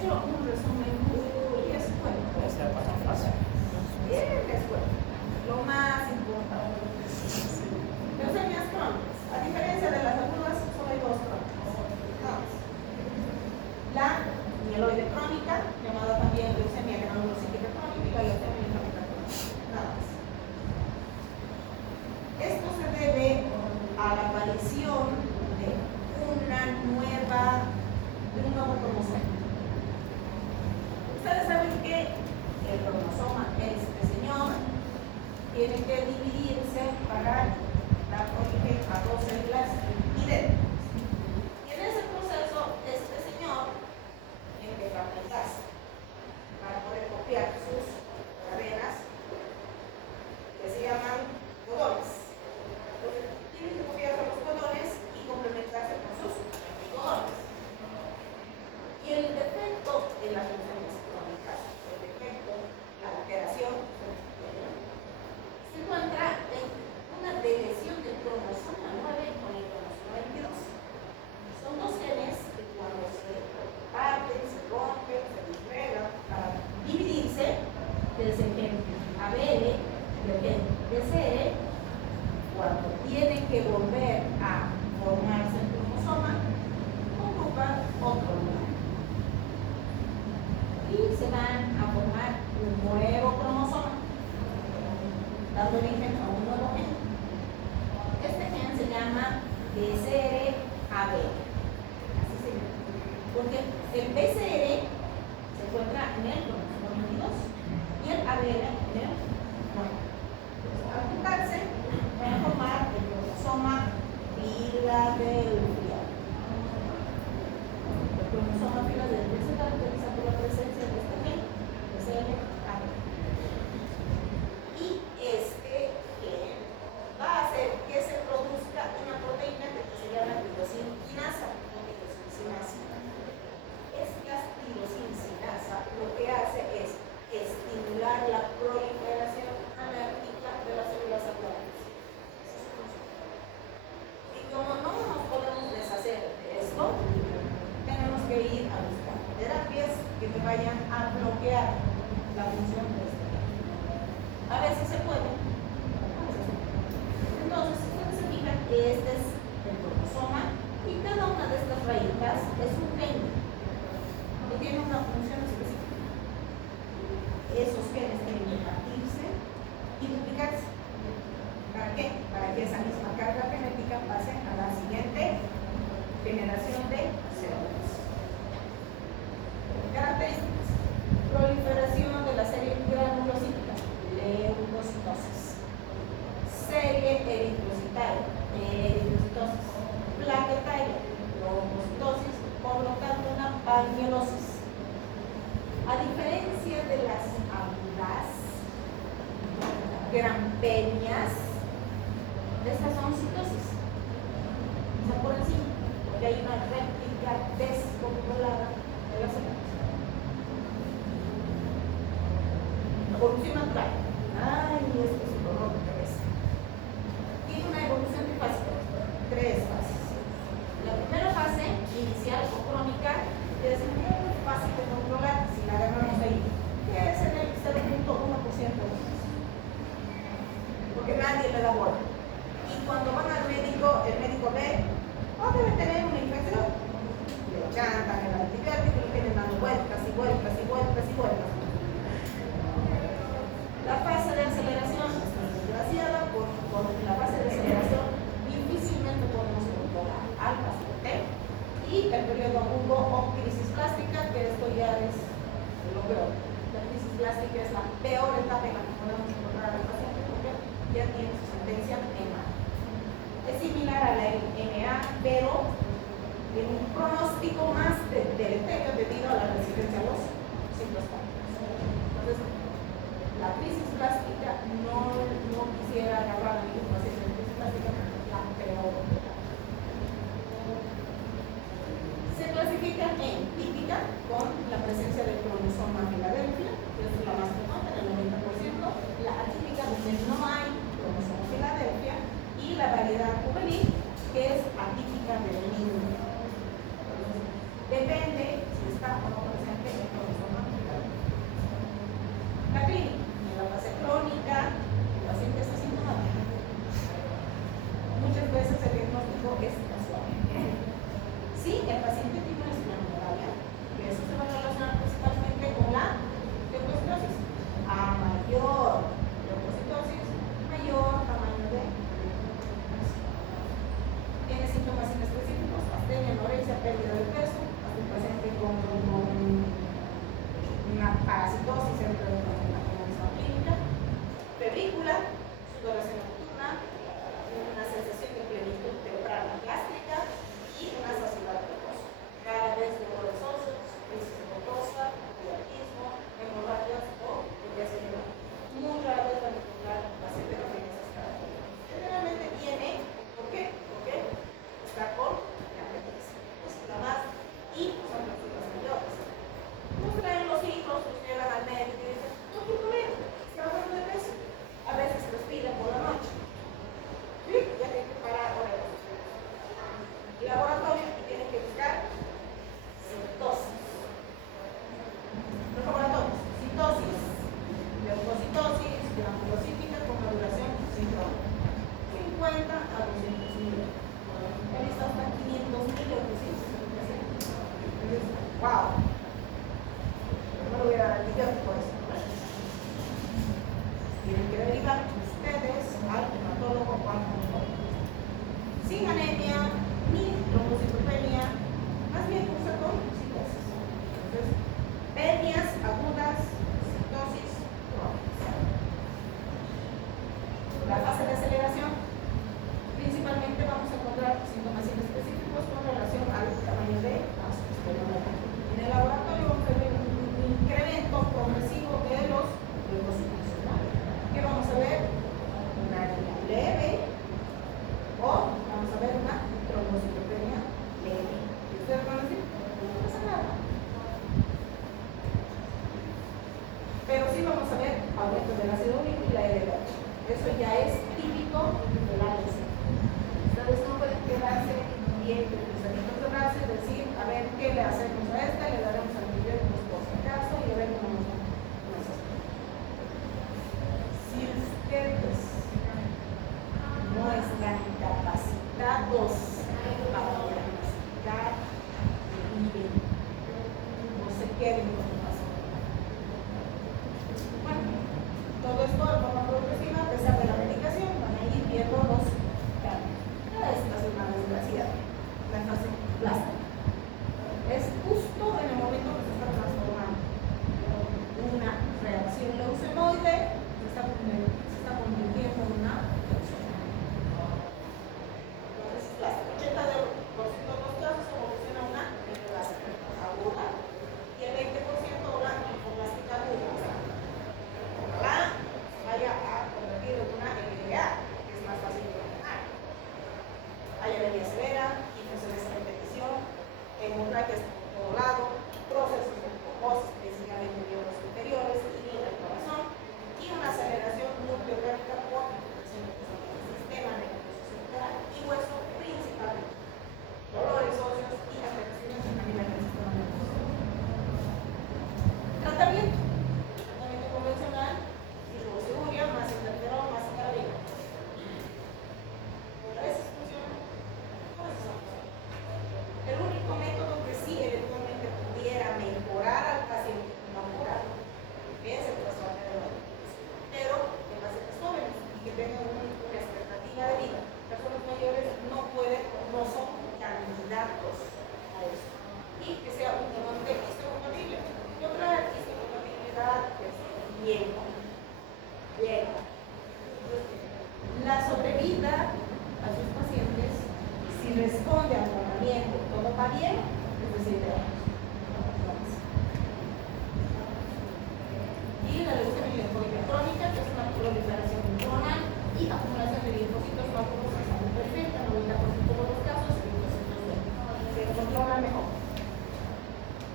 hecho un resumen muy escueto. Bien escueto. Lo más importante. Leucemias crónicas. A diferencia de las agudas, solo hay dos crónicas. La mieloide crónica, llamada también leucemia granulocítica crónica, y la leucemia linfática crónica. Nada más. Esto se debe a la aparición de un nuevo cromosoma. Ustedes saben que el cromosoma, este señor, tiene que dividirse para dar origen a dos células idénticas. Y en ese proceso, este señor tiene que fragmentarse para poder copiar sus cadenas, que se llaman codones. Entonces, tiene que copiar los codones y complementarse con sus codones. Y el defecto de las leucemias crónicas, el defecto, la alteración, se encuentra en una deleción del cromosoma 9 con el cromosoma 22. Son dos genes que cuando se parten, se rompen, se disgregan para dividirse, que es el gen ABL y el gen BCR, cuando tienen que volver a formarse el cromosoma, ocupan otro lugar. Y se van a formar un nuevo cromosoma, dando origen a un nuevo gen. Este gen se llama BCR-ABL. Así se llama. Porque el BCR se encuentra en el cromosoma 22 y el ABL en el 9. Al juntarse, van a formar el cromosoma Filadelfia. El cromosoma Filadelfia se caracteriza por la presencia de este gen, BCR-ABL. Y este gen va a hacer que se produzca una proteína que se llama tirosinquinasa. Esta tirosinquinasa lo que hace es estimular la proliferación anárquica de las células celulares. Y como no nos podemos deshacer de esto, tenemos que ir a buscar terapias que te vayan a bloquear la función de este gen. A veces se puede, a veces no. Entonces, ustedes se fijan que este es el cromosoma y cada una de estas rayitas es un gen que tiene una función específica. Esos genes tienen que partirse y duplicarse. ¿Para qué? Para que esa misma carga genética pase a la siguiente generación de células. Características: proliferación de la serie granulocítica, leucocitosis, serie eritrocitaria, eritrocitosis, plaquetaria, trombocitosis, por lo tanto una pañuelosis. A diferencia de las agudas, grampenias, estas son citosis. Están por encima, porque hay una réplica descontrolada de las células. Evolución natural. Ay, esto es un horror de cabeza. Tiene una evolución trifásica, 3 fases. La primera fase, inicial o crónica, es muy fácil de controlar si la agarramos ahí, que es en el 0.1% de los casos, porque nadie le da bola. Y cuando van al médico, el médico ve, debe tener una infección, le chantan el antibiótico y le tienen dando vueltas y vueltas y vueltas y vueltas. La fase de aceleración, Wow. No me lo voy a dar antibiótico eso. Tienen que derivar ustedes al hematólogo o al oncólogo. Sin anemia ni trombocitopenia, más bien usa con psicosis. Entonces, penias agudas, citosis crónicas. La fase de aceleración, principalmente vamos a encontrar síntomas inespecíficos con relación al tamaño de vasos. En el laboratorio vamos a ver un incremento progresivo de los leucocitos. ¿Qué vamos a ver? Una anemia leve o vamos a ver una trombocitopenia leve. ¿Y ustedes van a decir? No pasa nada. Pero sí vamos a ver aumento del ácido úrico y la LDH. Eso ya es típico de la ALS. Ustedes no pueden quedarse bien de pensamientos de brazo y decir, a ver, ¿qué le hacemos a esta? Le daremos antibióticos por si acaso y a ver cómo nos va. Si ustedes no están capacitados para diagnosticar, viven, no se queden con lo pasó. Bueno, todo esto de forma progresiva, a pesar de la medicación, van a ir viendo los cambios. Esta es una desgracia, la fase plástica. Es justo en el momento que se está transformando una reacción leucemoide, se está convirtiendo en una reacción. Entonces, la 80% de los casos evoluciona a una neoplástica aguda y el 20% una linfoplástica aguda. Ojalá se vaya a convertir en una LDA, que es más fácil de manejar. Hay anemia severa, infusiones a repetición, hemorragias por todo lado, procesos de hipocosis, principalmente en miembros superiores y en el corazón, y una aceleración multiorgánica por infección del sistema nervioso central y hueso principalmente. Dolores óseos y afecciones a nivel del sistema nervioso. Tratamiento. Tratamiento convencional, hidroxiguria, más interferón, más carabina. A veces funciona, a veces no. El único método que sí eventualmente pudiera mejorar al paciente, no curar, es el trasplante de órganos. Pero en pacientes jóvenes y que tengan una expectativa de vida, personas mayores no pueden, no son candidatos a eso. Y que sea un donante histocompatible. Y otra histocompatibilidad es viejo. La sobrevida a sus pacientes, si responde al tratamiento, todo va bien, es decir, de años. Y la leucemia linfótica crónica, que es una proliferación neuronal y acumulación de linfocitos máculos en salud perfecta, 90% de los casos, se controla mejor.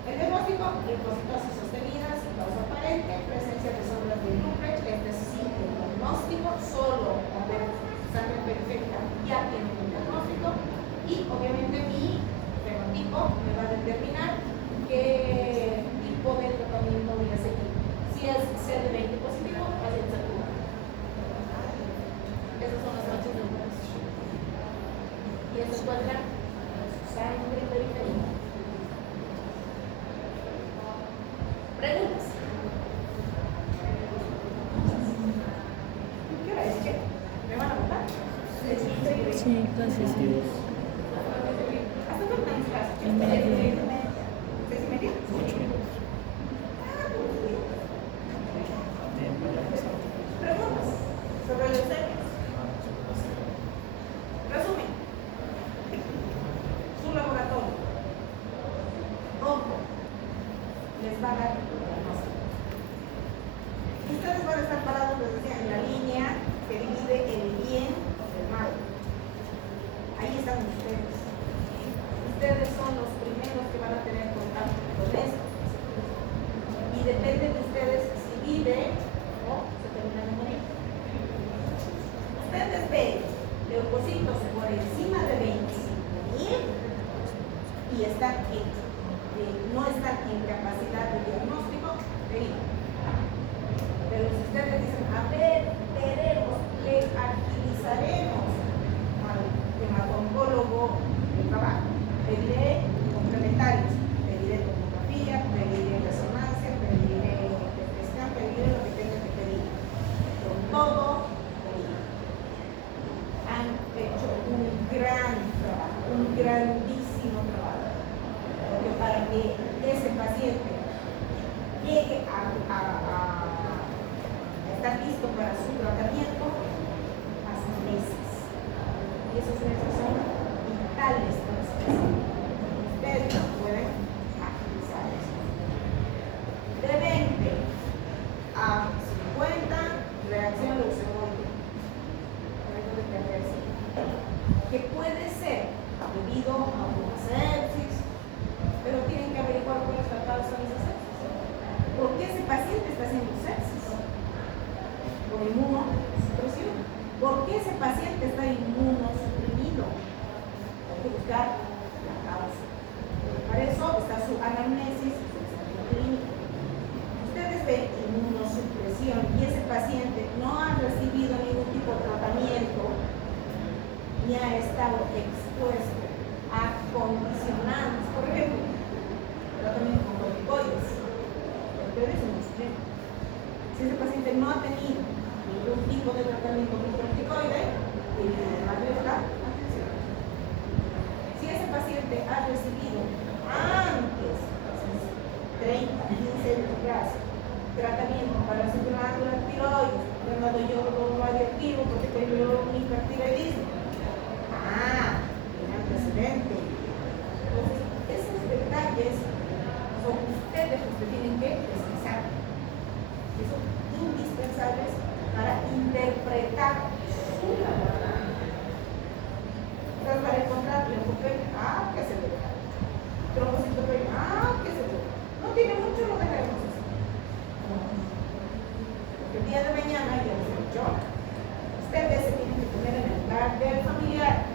El diagnóstico, linfocitosis sostenida, sin causa aparente, presencia de células de Lupre, este es sí el diagnóstico, solo con ver sangre perfecta ya tiene un diagnóstico y obviamente mi fenotipo me va a determinar qué tipo de tratamiento voy a seguir. Si es CD20 positivo, paciente actual. Esas son las manchas neuronales. Y esto encuentra sangre periférica. ¿Preguntas? ¿Qué hora es, che? ¿Me van a votar? Sí, gracias. ¿Hasta dónde están clases? En media. 6:30. 8 minutos. Preguntas sobre leucemias. Resumen. Su laboratorio. Onco. Les va a dar el diagnóstico. Ustedes van a estar parados, les decía, en la línea que divide el bien del mal. Ahí están ustedes. Ustedes son los primeros que van a tener contacto con esto. Y depende de ustedes si viven o se terminan de morir. Ustedes ven leucocitos por encima de 25,000 y están no están en capacidad de diagnóstico, peligro. Pero si ustedes dicen, a ver, veremos, le agilizaremos al hemato-oncólogo el trabajo, pediré complementarios, pediré tomografía esos meses son vitales para la especie. Ustedes no pueden agilizar eso. De 20 a 50, reacción leucemóide, que puede ser debido a una sepsis, pero tienen que averiguar cuál es la causa de esa sepsis. ¿Por qué ese paciente está haciendo sepsis? Por inmunosupresión. ¿Por qué ese paciente está inmunosuprimido? Hay que buscar la causa. Para eso está su anamnesis, su examen clínico. Ustedes ven inmunosupresión y ese paciente no ha recibido ningún tipo de tratamiento ni ha estado expuesto a condicionantes. Por ejemplo, tratamiento con corticoides. Ustedes no saben. Si ese paciente no ha tenido ningún tipo de tratamiento con corticoide, tiene que darle la atención. Si ese paciente ha recibido antes, 30, 15 días, tratamiento para su glándula tiroides, le he dado yodo radioactivo porque tengo un hipertiroidismo. Un antecedente. Entonces, esos detalles son ustedes los que tienen que pesquisar. Que son indispensables para interpretar su laboratorio. Entonces, para encontrar leucopenia, ¿qué se debe? Trombocitopenia, ¿qué se debe? No tiene mucho, lo dejaremos así. Porque el día de mañana, ya les he dicho, ustedes se tienen que poner en el lugar del familiar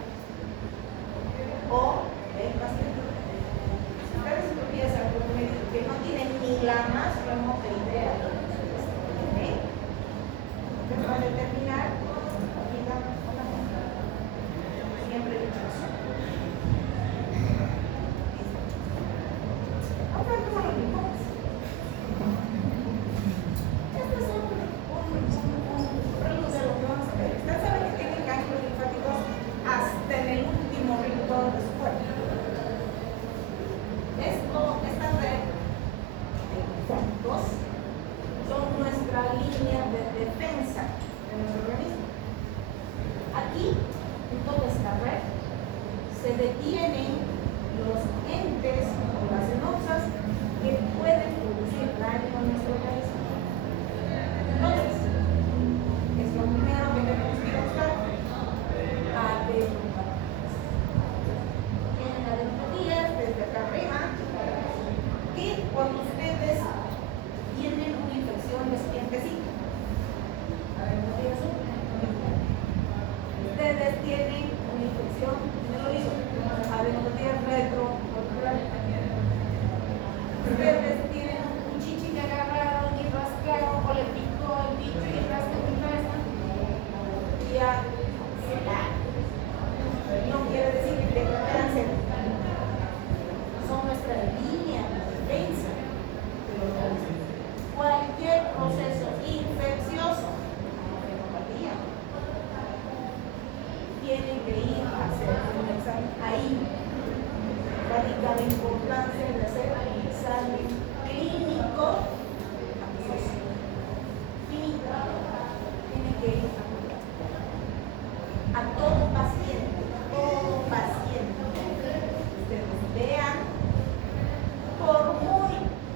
o del paciente. Si ustedes empiezan con un médico que no tienen ni la más remota idea de lo que ustedes tienen, ustedes van a determinar la vida o la muerte. Siempre he dicho eso. Ahora, ¿cómo lo vimos? Esto es un preludio de lo que vamos a ver. Ustedes saben que tienen ganglios linfáticos hasta en el último rincón de su cuerpo. Esta red de linfáticos son nuestra línea de defensa de nuestro organismo. Aquí, en toda esta red, se detienen los entes o las enopsas que pueden producir daño a nuestro organismo. Entonces, es lo primero que tenemos que buscar. Adenopatías. Tienen adenopatías desde acá arriba, que cuando ustedes tienen una infección de dientecito, adenopatías ustedes tienen una infección en el oído, adenopatías retroauriculares. Ustedes tienen un chichi que agarraron y rascaron o le picó el bicho y rascan y rascan y ya se da. No quiere decir que tenga cáncer. Son nuestra línea de defensa de los organismos. Cualquier proceso infeccioso, adenopatia, tienen que ir a hacer un examen ahí. Radica la importancia de hacer un examen clínico. Clínico. Tienen que ir a todo paciente. Ustedes vean, por muy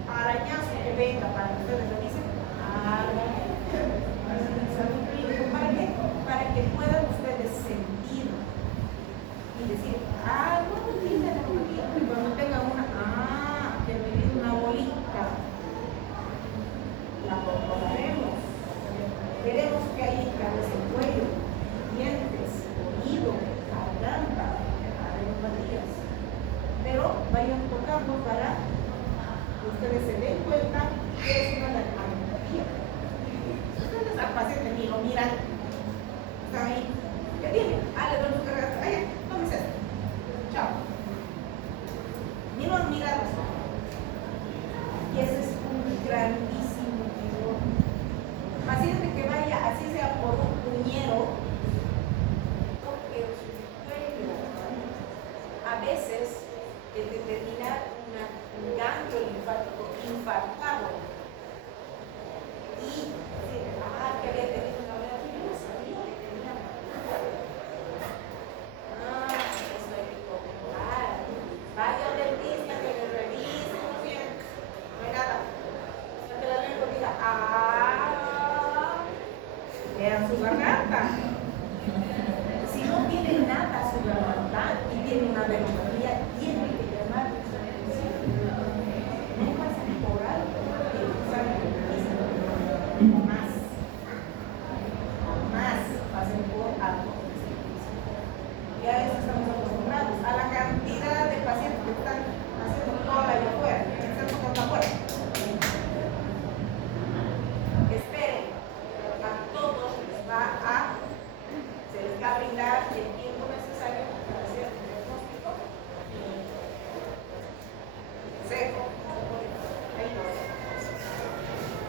arañazo que venga para que ustedes revisen, hagan un examen clínico. ¿Para qué? Para que puedan ustedes sentir y decir, no tiene neumonía. Y cuando tengan una, que me viene una bolita, la controlaremos. Veremos que hay cabeza en cuello, dientes, oído, garganta, adenopatías. Pero vayan tocando para que ustedes se den cuenta que es una adenopatía. Ustedes al paciente ni lo miran. Están ahí. ¿Qué tiene? Le doy su garganta. Tómese esto. Chao. Ni lo han mirado. Y ese es un grandísimo error. Paciente que vaya, así sea por un puñero, porque a veces el determinar un ganglio linfático infartado y decir, que había tenido una buena, yo no sabía que tenía. carne.